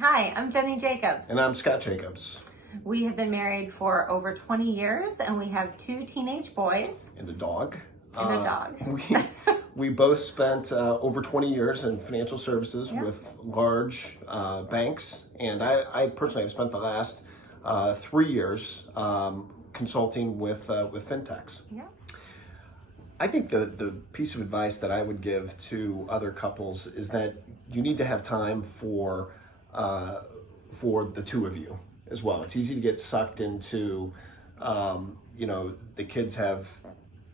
Hi, I'm Jenny Jacobs. And I'm Scott Jacobs. We have been married for over 20 years and we have 2 teenage boys. And a dog. And a dog. We both spent over 20 years in financial services with large banks. And I personally have spent the last 3 years consulting with fintechs. Yeah. I think the piece of advice that I would give to other couples is that you need to have time for the two of you as well. It's easy to get sucked into, the kids have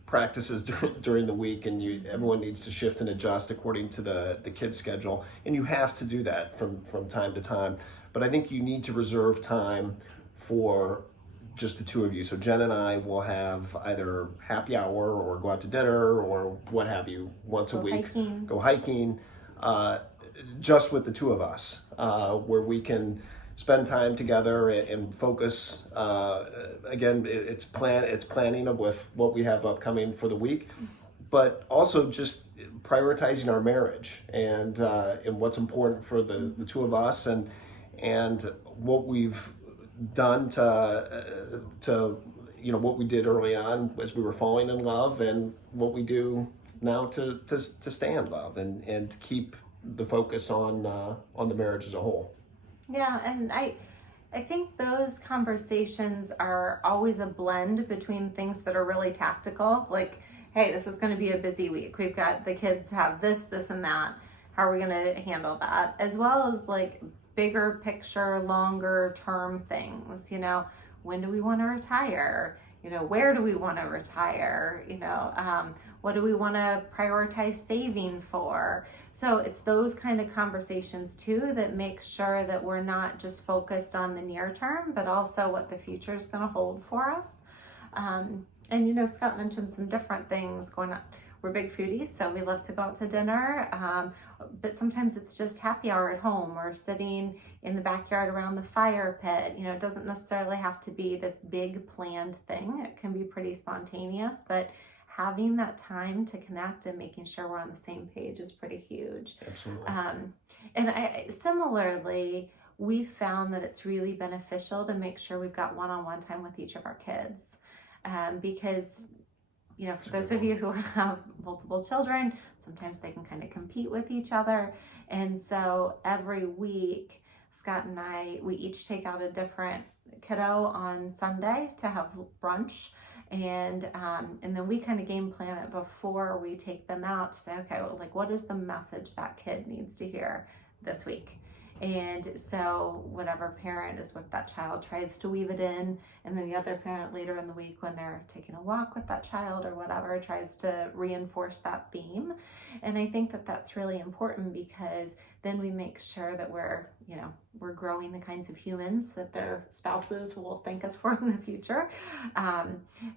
practices during the week, and everyone needs to shift and adjust according to the kids' schedule, and you have to do that from time to time. But I think you need to reserve time for just the two of you. So Jen and I will have either happy hour or go out to dinner or what have you once a week. Go hiking, just with the two of us, where we can spend time together and focus. Again, it's planning with what we have upcoming for the week, but also just prioritizing our marriage and what's important for the two of us and what we've done to what we did early on as we were falling in love, and what we do now to stay in love and to keep the focus on the marriage as a whole. Yeah, and I think those conversations are always a blend between things that are really tactical, like, hey, this is going to be a busy week. We've got the kids have this, and that. How are we going to handle that? As well as like bigger picture, longer term things, when do we want to retire? Where do we want to retire? What do we want to prioritize saving for? So it's those kind of conversations too that make sure that we're not just focused on the near term, but also what the future is going to hold for us. And Scott mentioned some different things going on. We're big foodies, so we love to go out to dinner, but sometimes it's just happy hour at home or sitting in the backyard around the fire pit. It doesn't necessarily have to be this big planned thing. It can be pretty spontaneous, but having that time to connect and making sure we're on the same page is pretty huge. Absolutely. And similarly, we found that it's really beneficial to make sure we've got one-on-one time with each of our kids, because for those of you who have multiple children, sometimes they can kind of compete with each other. And so every week, Scott and I, we each take out a different kiddo on Sunday to have brunch. And then we kind of game plan it before we take them out to say, okay, well, what is the message that kid needs to hear this week? And so whatever parent is with that child tries to weave it in, and then the other parent later in the week when they're taking a walk with that child or whatever tries to reinforce that theme. And I think that that's really important, because then we make sure that we're growing the kinds of humans that their spouses will thank us for in the future.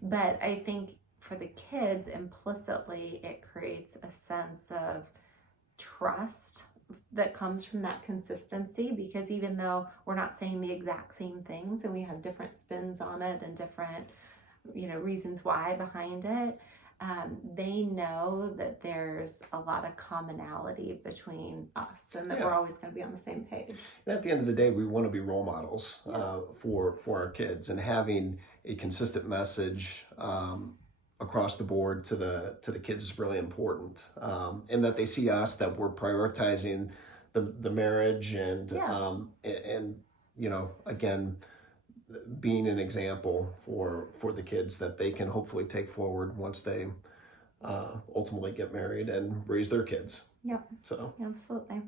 But I think for the kids, implicitly, it creates a sense of trust that comes from that consistency, because even though we're not saying the exact same things and we have different spins on it and different reasons why behind it, they know that there's a lot of commonality between us and that we're always going to be on the same page. And at the end of the day, we want to be role models for our kids, and having a consistent message across the board to the kids is really important, and that they see us, that we're prioritizing the marriage and again, being an example for the kids that they can hopefully take forward once they ultimately get married and raise their kids. Yeah. So absolutely.